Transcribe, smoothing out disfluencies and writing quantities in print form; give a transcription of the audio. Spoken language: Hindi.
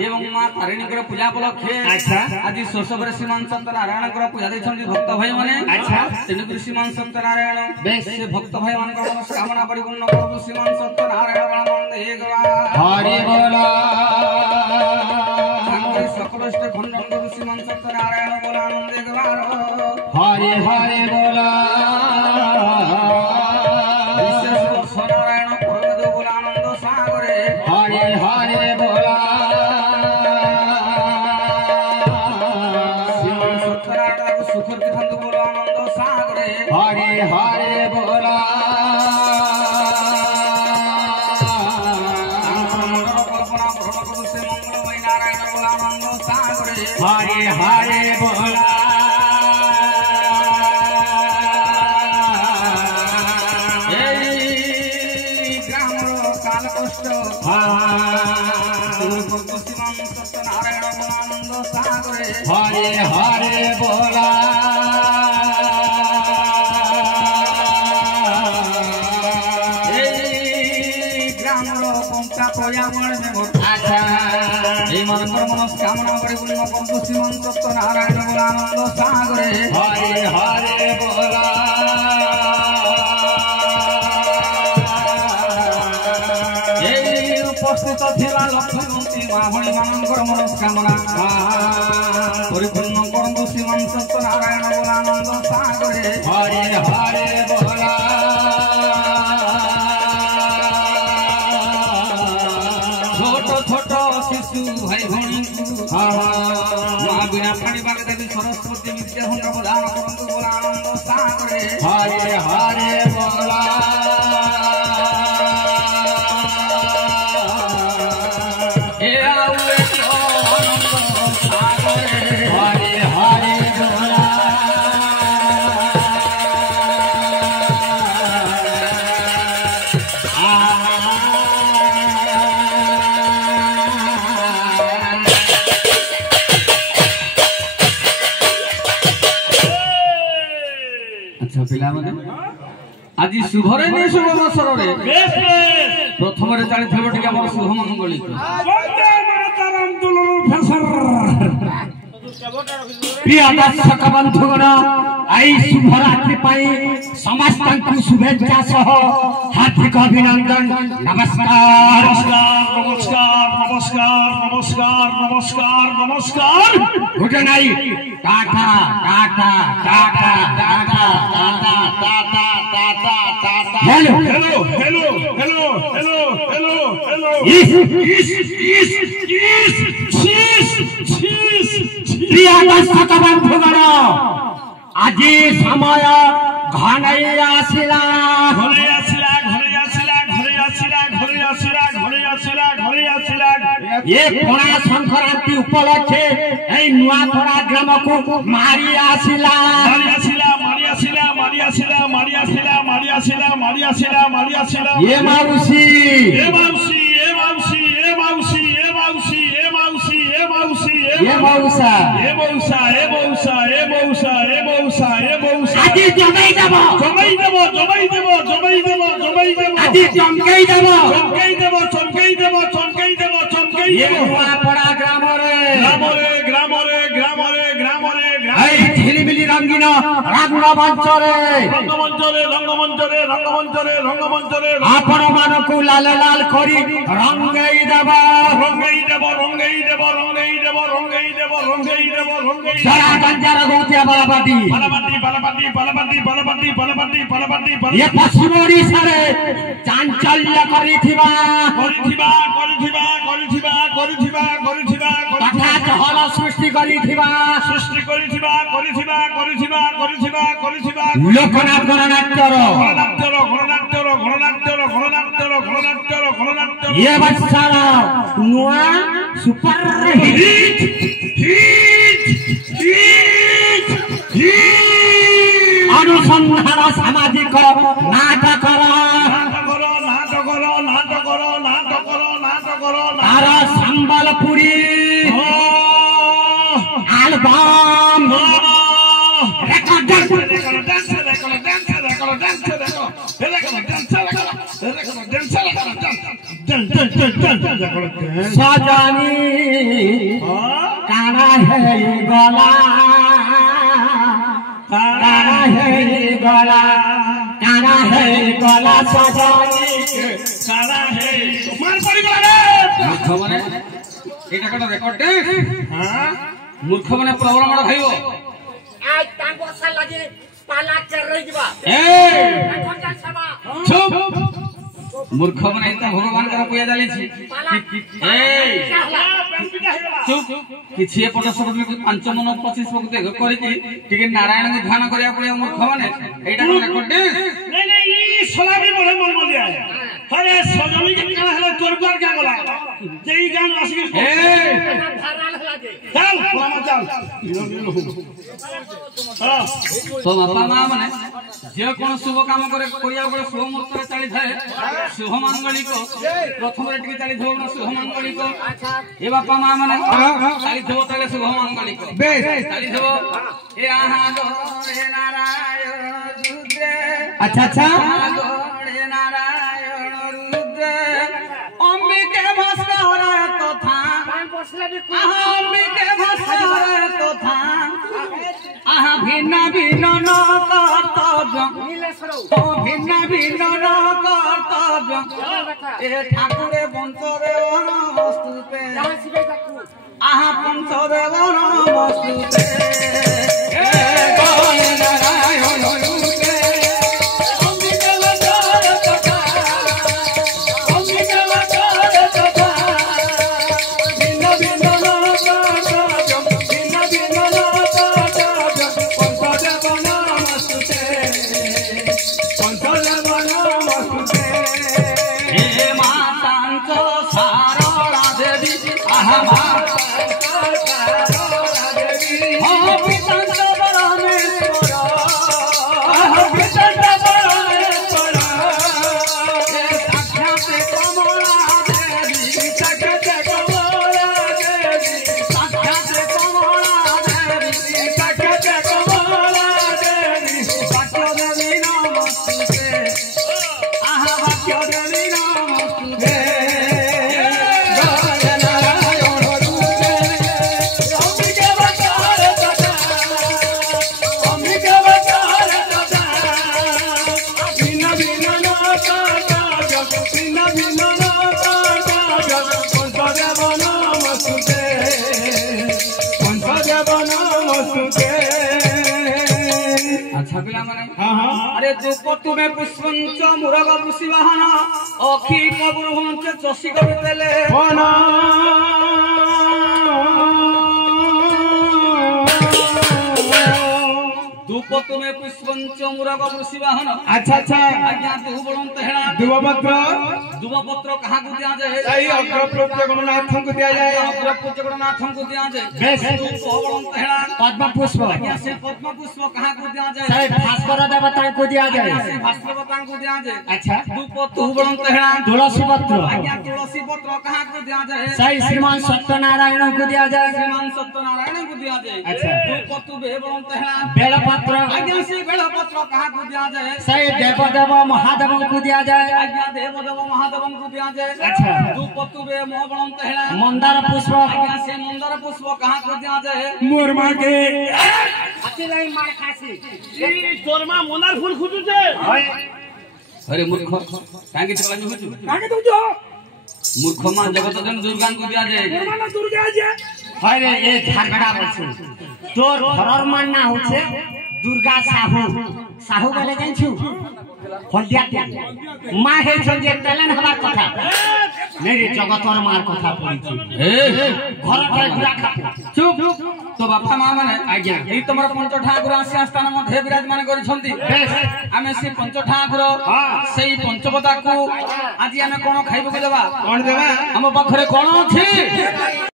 एवं मां तारिणी पूजा उपलक्षे आज शोषभर श्रीमान सत्यनारायण पूजा देखते भक्त भाई मैंने तेणुक श्रीमान सत्यनारायण से भक्त भाई मान मनस्कामना परिपूर्ण करूँ श्रीमान सत्यनारायण हरि बोला सकल खंडन करूँ श्रीमान सत्यनारायण बोला आनंद हरि हरि बोला नारायण परमेद बोला आनंद सागरे हरि हरि बोला श्रीमान सत्यनारायण सुखर दिखाते बोला आनंद सागरे हरि हरि बोला कल्पना भ्रमण करूँ से मंगलमय नारायण बोला आनंद सागरे हरि हरि बोला सत्यनारायण आनंद सागरे हरे हरे बोला ग्राम पंचा पर्यावरण में मनस्कामना परिपूर्ण करतु श्रीमान सत्यनारायण बोला आनंद सागरे हरे हरे बोला उपस्थित थिला लक्ष्मणती महाभणी मानकर मनस्कामना परिपूर्ण करतु श्रीमान सत्यनारायण बोला आनंद सागरे हरे हरे बोला छोट छोट शिशु भाई भणी माँ बिना पानी बागे देवी सरस्वती विद्या हुंड प्रदान करतु बोला आनंद सागरे हरे हरे बोला आज शुभरे नहीं शुभ अवसर प्रथम जानी शुभ मंगलिक प्रिय दर्शक बंधुगण आई शुभरात्रि समस्त शुभेच्छा सह हार्दिक अभिनंदन नमस्कार नमस्कार नमस्कार नमस्कार नमस्कार नमस्कार good night Tata Tata Tata Tata Tata Tata Tata tata hello hello hello hello hello hello hello प्रिय दर्शक बंधुगण आज समय घनई आसिला घरे आसिला घरे आसिला घरे आसिला घरे आसिला घरे आसिला घरे आसिला ये पणा संक्रांति उपलक्षे ए नुआपड़ा ग्राम को मारी आसिला मारी आसिला मारी आसिला मारी आसिला मारी आसिला मारी आसिला मारी आसिला मारी आसिला ये माउसी ए माउसी ए माउसी ए माउसी ए माउसी ए माउसी ए माउसी ये मौसा ए मौसा ए मौसा ए मौसा ए मौसा ए मौसा आज जमाई देबो जमाई देबो जमाई देबो जमाई देबो जमाई देबो आज चमकाई देबो चमकाई देबो चमकाई देबो चमकाई देबो चमकाई ये देबो नुआपड़ा ग्राम रे ग्राम रे ग्राम रे ग्राम रे ग्राम रे ए झिलिमिली रंगीन रंगमंच रे रंगमंच रे रंगमंच रे रंगमंच रे रंगमंच रे आपण मानकु लाल लाल करी रंगाई देबो रंगाई देबो रंगाई देबो रंगाई देबो रंगाई देबो रंगाई देबो रंगाई जरा गंजार गोतिया बालापाटी बालापाटी बालापाटी बालापाटी बालापाटी बालापाटी बालापाटी ये पश्चिम ओडिशा रे चांचल्य करिथिबा करिथिबा करिथिबा करिथिबा करिथिबा करिथिबा तथा चहल सृष्टि करिथिबा सृष्टि करिथिबा करिथिबा करिथिबा करिथिबा करिथिबा लोकनाथ गणनाट्यर गणनाट्यर गणनाट्यर गणनाट्यर गणनाट्यर गणनाट्यर गणनाट्यर ये बच्चार नुआ super hit hit hit hit अनुसंधान सामाजिक नाटक तार संबलपुरी एल्बम सजनी काना है गला काना है गला काना है गला सजनी काना है मार पड़ी गला मूर्ख माने एटा कटा रेकर्ड मूर्ख माने प्रबल मार खाइबो आज तांको सा लगे पाला कर रही बा ए चुप मूर्ख माने त भगवान कर पूजा जाली छी ए चुप किछि एपट सब 5 मन 25 पक देख करि कि टिके नारायण को ध्यान करिया पड़िया मूर्ख माने एटा कटा रेकर्ड नहीं ई सलामी बोले मन बोलिया अरे सजनी के काना हला तोर द्वार क्या गला जेई गान आसी ए चल मामा चल तो बापा मां माने जे कोन शुभ काम करे करिया बळे शुभ मुहूर्त रे चली थाए शुभ मांगलिक प्रथम रे टिके चली थो शुभ मांगलिक ए बापा मां माने चली थो तले शुभ मांगलिक बेस चली थो ए आहा गोरे नारायण रुद्र अच्छा अच्छा गोरे नारायण रुद्र अंबिके भास्कर तथा अंबिके भास्कर तथा आहा भिन्न भिन्न न कर्तव्य भिन्न भिन्न न कर्तव्य ए ठाकुरे पंचदेव नमस्तुते आहा पंचदेव नमस्तुते ए गोरे नारायण रुद्रे अंबिके भास्कर तथा अंबिके भास्कर तथा भिन्न भिन्न न कर्तव्य भिन्न भिन्न न अरे दुपतु में पुष्पंच मुरग पुषि वाहन अखी कबुरभंच चषी कवितेले दुपतु में पुष्पंच मुरग पुषि वाहन अच्छा अच्छा आज्ञा दुबळंत हेला दुबपत्र कहा को दिया जाए सही अग्रपुत्र गणनाथन को दिया जाए अग्रपुत्र गणनाथन को दिया जाए बेस दुबळंत हेला पद्म पुष्प आज्ञा से पद्म पुष्प कहा को दिया जाए सही भास्कर देवता को दिया जाए से भास्कर देवता को दिया जाए अच्छा दुपपत्र दुबळंत हेला तुलसी पत्र आज्ञा तुलसी पत्र कहा को दिया जाए सही श्रीमान सत्यनारायण को दिया जाए श्रीमान सत्यनारायण को दिया जाए अच्छा दुपपत्र बेबळंत हेला बेलपत्र आज्ञा से बेलपत्र कहा को दिया जाए सही देवदेव महादेव को दिया जाए आज्ञा देवदेव महादेव को दिया जाए अच्छा दुपपत्र बे मोबळंत हेला मंदार पुष्प आज्ञा से मंदार पुष्प कहा को दिया जाए मोरमा के अति नहीं मार खासी ई तोरमा मंदार फूल खुजुचे अरे मूर्ख काहे चला जो हुछु काहे तुजो मूर्ख मा जगत जन दुर्गा को दिया जाए ना दुर्गा जे अरे ए झगड़ा बछु तोर घरर मान ना होछे दुर्गा साहू साहू बोले जानछु हल्दिया मा हे जे पेलन हमार कथा मेरे जगतर मार कथा पड़ी ए घर पर गुरा खा चुप तो बापा मां माने आज्ञा ए तमर पंच ठाकुर आसी स्थान मध्ये विराजमान करि छंती आमे से पंच ठाकुर सेई पंचवता को आज आमे कोन खाइबो के देबा कोन देबा हम पाखरे कोन अछि